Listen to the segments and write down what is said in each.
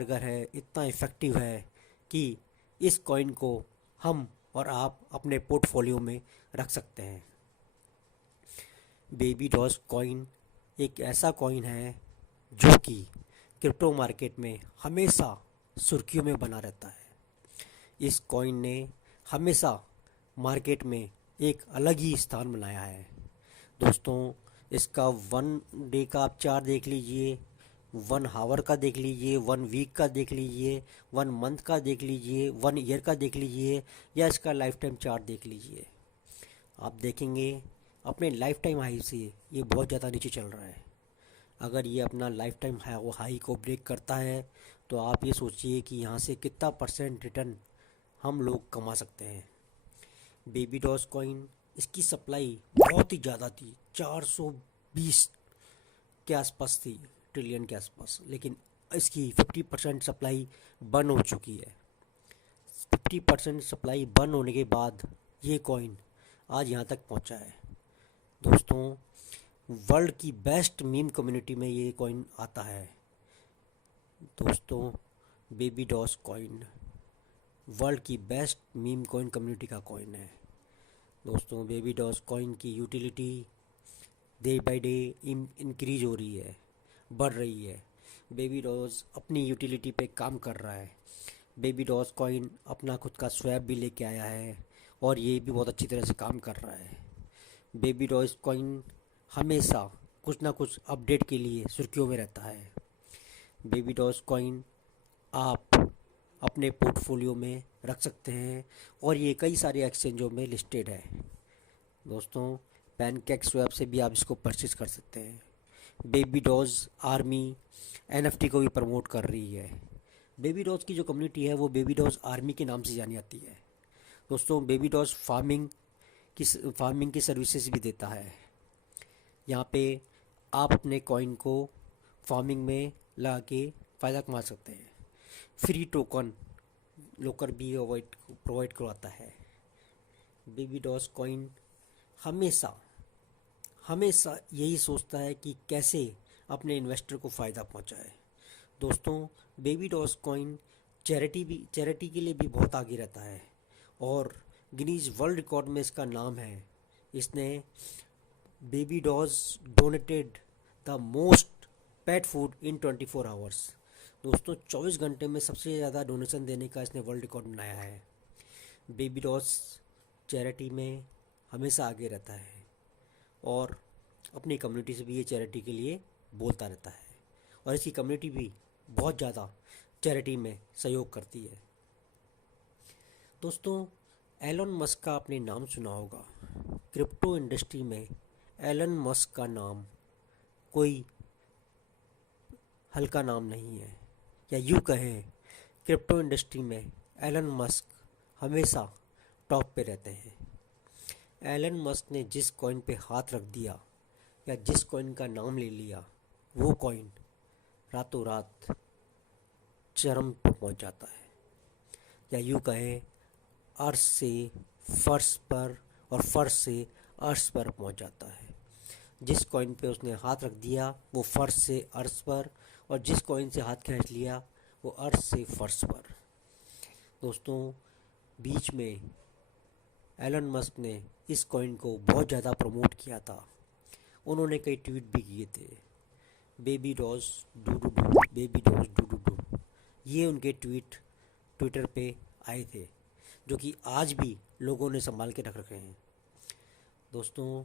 कारगर है, इतना इफ़ेक्टिव है कि इस कॉइन को हम और आप अपने पोर्टफोलियो में रख सकते हैं। बेबी डॉज कॉइन एक ऐसा कॉइन है जो कि क्रिप्टो मार्केट में हमेशा सुर्खियों में बना रहता है। इस कॉइन ने हमेशा मार्केट में एक अलग ही स्थान बनाया है। दोस्तों, इसका 1 डे का आप चार्ट देख लीजिए, 1 आवर का देख लीजिए, 1 वीक का देख लीजिए, 1 मंथ का देख लीजिए, 1 ईयर का देख लीजिए, या इसका लाइफ टाइम चार्ट देख लीजिए। आप देखेंगे अपने लाइफ टाइम हाई से ये बहुत ज़्यादा नीचे चल रहा है। अगर ये अपना लाइफ टाइम हाई को ब्रेक करता है तो आप ये सोचिए कि यहाँ से कितना % रिटर्न हम लोग कमा सकते हैं। बेबी डॉज कॉइन, इसकी सप्लाई बहुत ही ज़्यादा थी, 420 के आसपास थी, ट्रिलियन के आसपास, लेकिन इसकी 50% सप्लाई बंद हो चुकी है। 50% सप्लाई बंद होने के बाद ये कॉइन आज यहाँ तक पहुँचा है। दोस्तों, वर्ल्ड की बेस्ट मीम कम्युनिटी में ये कॉइन आता है। दोस्तों, बेबी डॉज कॉइन वर्ल्ड की बेस्ट मीम कॉइन कम्युनिटी का कॉइन है। दोस्तों, बेबी डॉज कॉइन की utility day by day increase हो रही है, बढ़ रही है। बेबी डॉज अपनी यूटिलिटी पे काम कर रहा है। बेबी डॉज कॉइन अपना खुद का स्वैप भी लेके आया है और ये भी बहुत अच्छी तरह से काम कर रहा है। बेबी डॉज कॉइन हमेशा कुछ ना कुछ अपडेट के लिए सुर्खियों में रहता है। बेबी डॉज कॉइन आप अपने पोर्टफोलियो में रख सकते हैं और ये कई सारे एक्सचेंजों में लिस्टेड है। दोस्तों, पैनकेक स्वैप से भी आप इसको परचेज कर सकते हैं। बेबी डॉज आर्मी NFT को भी प्रमोट कर रही है। बेबी डॉज की जो कम्युनिटी है वो बेबी डॉज आर्मी के नाम से जानी जाती है। दोस्तों, बेबी डॉज फार्मिंग की सर्विसेज भी देता है। यहाँ पे आप अपने कॉइन को फार्मिंग में लगा के फ़ायदा कमा सकते हैं। फ्री टोकन लोकर भी प्रोवाइड करवाता है। बेबी डॉज कॉइन हमेशा हमेशा यही सोचता है कि कैसे अपने इन्वेस्टर को फ़ायदा पहुंचाए। दोस्तों, बेबी डॉज कॉइन चैरिटी के लिए भी बहुत आगे रहता है और गिनीज वर्ल्ड रिकॉर्ड में इसका नाम है। इसने baby doge donated the most pet food in 24 hours. दोस्तों, 24 घंटे में सबसे ज़्यादा डोनेशन देने का इसने वर्ल्ड रिकॉर्ड बनाया है। बेबी डॉज चैरिटी में हमेशा आगे रहता है और अपनी कम्युनिटी से भी ये चैरिटी के लिए बोलता रहता है और इसकी कम्युनिटी भी बहुत ज़्यादा चैरिटी में सहयोग करती है। दोस्तों, एलन मस्क का आपने नाम सुना होगा। क्रिप्टो इंडस्ट्री में एलन मस्क का नाम कोई हल्का नाम नहीं है, या यूँ कहें क्रिप्टो इंडस्ट्री में एलन मस्क हमेशा टॉप पे रहते हैं। एलन मस्क ने जिस कॉइन पे हाथ रख दिया या जिस कॉइन का नाम ले लिया, वो कॉइन रातों रात चरम पर पहुंच जाता है, या यूँ कहें अर्श से फर्श पर और फर्श से अर्श पर पहुंच जाता है। जिस कॉइन पे उसने हाथ रख दिया वो फर्श से अर्श पर, और जिस कॉइन से हाथ खींच लिया वो अर्श से फर्श पर। दोस्तों, बीच में एलन मस्क ने इस कॉइन को बहुत ज़्यादा प्रमोट किया था। उन्होंने कई ट्वीट भी किए थे, baby doge doo doo doo, baby doge doo doo doo. ये उनके ट्वीट ट्विटर पे आए थे, जो कि आज भी लोगों ने संभाल के रख रखे हैं। दोस्तों,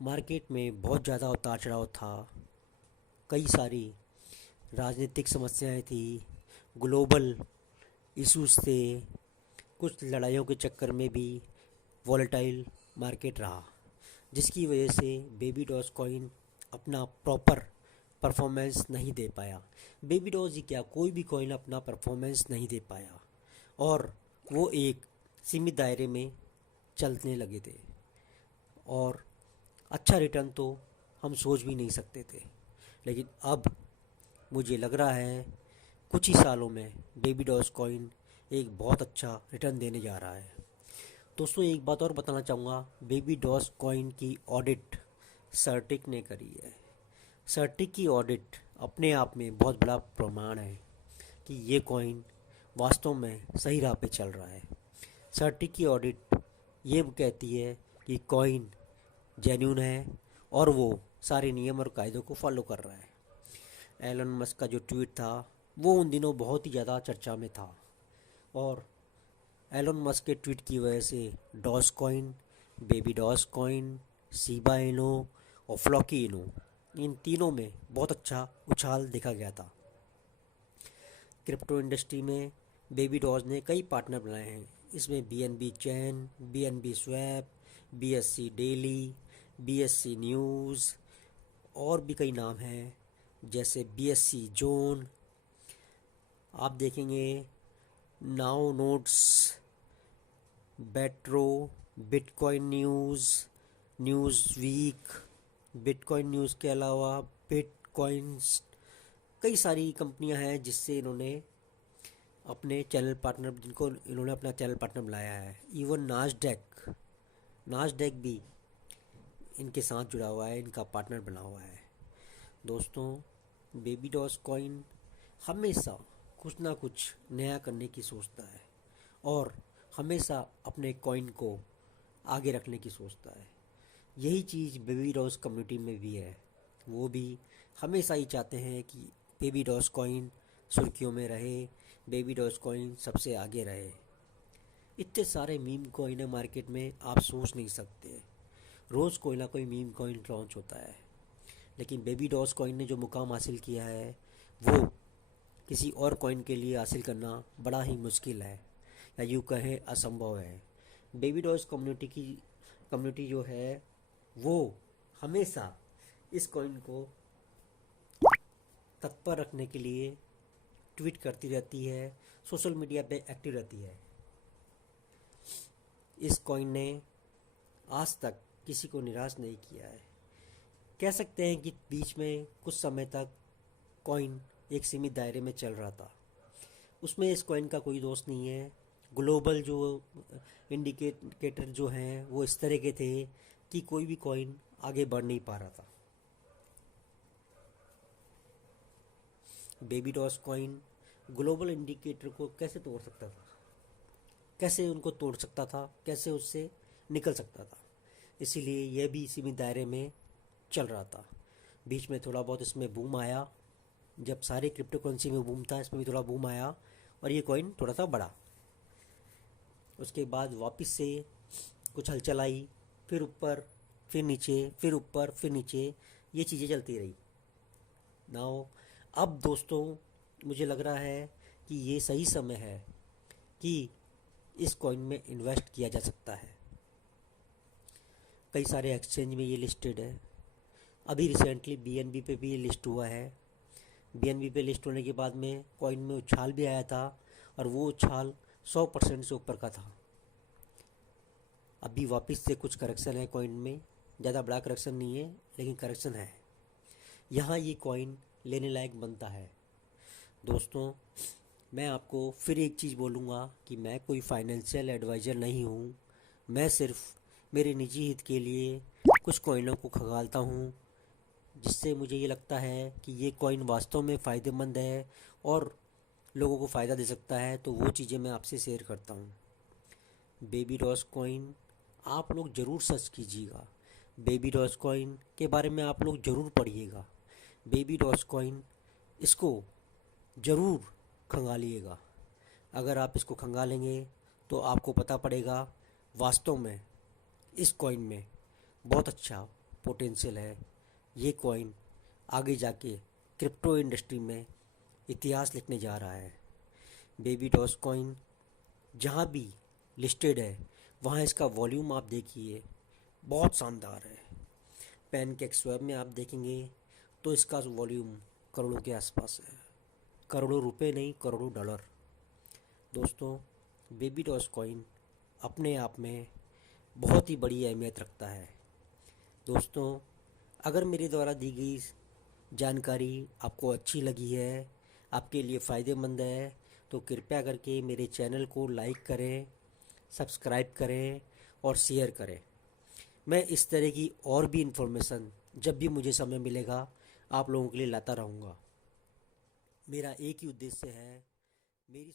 मार्केट में बहुत ज़्यादा उतार चढ़ाव था, कई सारी राजनीतिक समस्याएं थी, ग्लोबल इश्यूज थे, कुछ लड़ाइयों के चक्कर में भी वॉलेटाइल मार्केट रहा, जिसकी वजह से बेबी डॉज कॉइन अपना प्रॉपर परफॉर्मेंस नहीं दे पाया। बेबी डॉज ही क्या, कोई भी कॉइन अपना परफॉर्मेंस नहीं दे पाया और वो एक सीमित दायरे में चलने लगे थे और अच्छा रिटर्न तो हम सोच भी नहीं सकते थे। लेकिन अब मुझे लग रहा है कुछ ही सालों में बेबी डॉज कॉइन एक बहुत अच्छा रिटर्न देने जा रहा है। दोस्तों, एक बात और बताना चाहूँगा, बेबी डॉज कॉइन की ऑडिट सर्टिक ने करी है। सर्टिक की ऑडिट अपने आप में बहुत बड़ा प्रमाण है कि ये कॉइन वास्तव में सही राह पे चल रहा है। सर्टी की ऑडिट ये कहती है कि कॉइन जेन्यून है और वो सारे नियम और कायदों को फॉलो कर रहा है। एलन मस्क का जो ट्वीट था वो उन दिनों बहुत ही ज़्यादा चर्चा में था और एलन मस्क के ट्वीट की वजह से Dogecoin, Baby Dodge Coin, Shiba Inu और फ्लॉकी इनो, इन तीनों में बहुत अच्छा उछाल देखा गया था। क्रिप्टो इंडस्ट्री में बेबी डॉज ने कई पार्टनर बनाए हैं। इसमें BNB chain, BNB swap, BSC daily, BSC news और भी कई नाम हैं, जैसे बीएससी जोन। आप देखेंगे नाउ नोट्स, बेट्रो, Bitcoin News, Newsweek, Bitcoin News के अलावा बिटकॉइंस, कई सारी कंपनियां हैं जिससे इन्होंने अपने चैनल पार्टनर, जिनको इन्होंने अपना चैनल पार्टनर बनाया है। इवन नास्डैक भी इनके साथ जुड़ा हुआ है, इनका पार्टनर बना हुआ है। दोस्तों, बेबी डॉज कॉइन हमेशा कुछ ना कुछ नया करने की सोचता है और हमेशा अपने कॉइन को आगे रखने की सोचता है। यही चीज़ बेबी डॉज कम्युनिटी में भी है। वो भी हमेशा ही चाहते हैं कि बेबी डॉज कॉइन सुर्खियों में रहे, बेबी डॉज कॉइन सबसे आगे रहे। इतने सारे मीम कॉइन है मार्केट में, आप सोच नहीं सकते। रोज़ कोई ना कोई मीम कॉइन लॉन्च होता है, लेकिन बेबी डॉज कॉइन ने जो मुकाम हासिल किया है वो किसी और कॉइन के लिए हासिल करना बड़ा ही मुश्किल है, या यूँ कहें असंभव है। बेबी डॉज कम्युनिटी जो है वो हमेशा इस कॉइन को तत्पर रखने के लिए ट्वीट करती रहती है, सोशल मीडिया पे एक्टिव रहती है। इस कॉइन ने आज तक किसी को निराश नहीं किया है। कह सकते हैं कि बीच में कुछ समय तक कॉइन एक सीमित दायरे में चल रहा था, उसमें इस कॉइन का कोई दोष नहीं है। ग्लोबल जो इंडिकेटर जो हैं वो इस तरह के थे कि कोई भी कॉइन आगे बढ़ नहीं पा रहा था। Baby Dodge coin global indicator को कैसे तोड़ सकता था, कैसे उनको तोड़ सकता था, कैसे उससे निकल सकता था, इसीलिए यह भी सीमित दायरे में चल रहा था। बीच में थोड़ा बहुत इसमें बूम आया, जब सारे क्रिप्टो करेंसी में बूम था, इसमें भी थोड़ा बूम आया और ये कॉइन थोड़ा सा बढ़ा। उसके बाद वापस से कुछ हलचल आई, फिर ऊपर, फिर नीचे, फिर ऊपर, फिर नीचे, ये चीज़ें चलती रही। नाउ अब दोस्तों मुझे लग रहा है कि ये सही समय है कि इस कॉइन में इन्वेस्ट किया जा सकता है। कई सारे एक्सचेंज में ये लिस्टेड है। अभी रिसेंटली बीएनबी पे भी ये लिस्ट हुआ है। बीएनबी पे लिस्ट होने के बाद में कॉइन में उछाल भी आया था और वो उछाल 100% से ऊपर का था। अभी वापस से कुछ करेक्शन है कॉइन में, ज़्यादा बड़ा करेक्शन नहीं है लेकिन करेक्शन है। यहाँ ये कॉइन लेने लायक बनता है। दोस्तों, मैं आपको फिर एक चीज़ बोलूँगा कि मैं कोई फाइनेंशियल एडवाइज़र नहीं हूँ। मैं सिर्फ मेरे निजी हित के लिए कुछ कॉइनों को खंगालता हूँ, जिससे मुझे ये लगता है कि ये कॉइन वास्तव में फ़ायदेमंद है और लोगों को फ़ायदा दे सकता है, तो वो चीज़ें मैं आपसे शेयर करता हूँ। बेबी डॉज कॉइन आप लोग ज़रूर सर्च कीजिएगा। बेबी डॉज कॉइन के बारे में आप लोग ज़रूर पढ़िएगा। बेबी डॉज कॉइन, इसको ज़रूर खंगालिएगा। अगर आप इसको खंगालेंगे तो आपको पता पड़ेगा वास्तव में इस कॉइन में बहुत अच्छा पोटेंशियल है। ये कॉइन आगे जाके क्रिप्टो इंडस्ट्री में इतिहास लिखने जा रहा है। बेबी डॉज कॉइन जहाँ भी लिस्टेड है वहाँ इसका वॉल्यूम आप देखिए, बहुत शानदार है। पैनकेक स्वैप में आप देखेंगे तो इसका वॉल्यूम करोड़ों के आसपास है। करोड़ों रुपए नहीं, करोड़ों डॉलर। दोस्तों, बेबी डॉज कॉइन अपने आप में बहुत ही बड़ी अहमियत रखता है। दोस्तों, अगर मेरे द्वारा दी गई जानकारी आपको अच्छी लगी है, आपके लिए फ़ायदेमंद है, तो कृपया करके मेरे चैनल को लाइक करें, सब्सक्राइब करें और शेयर करें। मैं इस तरह की और भी इन्फॉर्मेशन जब भी मुझे समय मिलेगा आप लोगों के लिए लाता रहूँगा। मेरा एक ही उद्देश्य है मेरी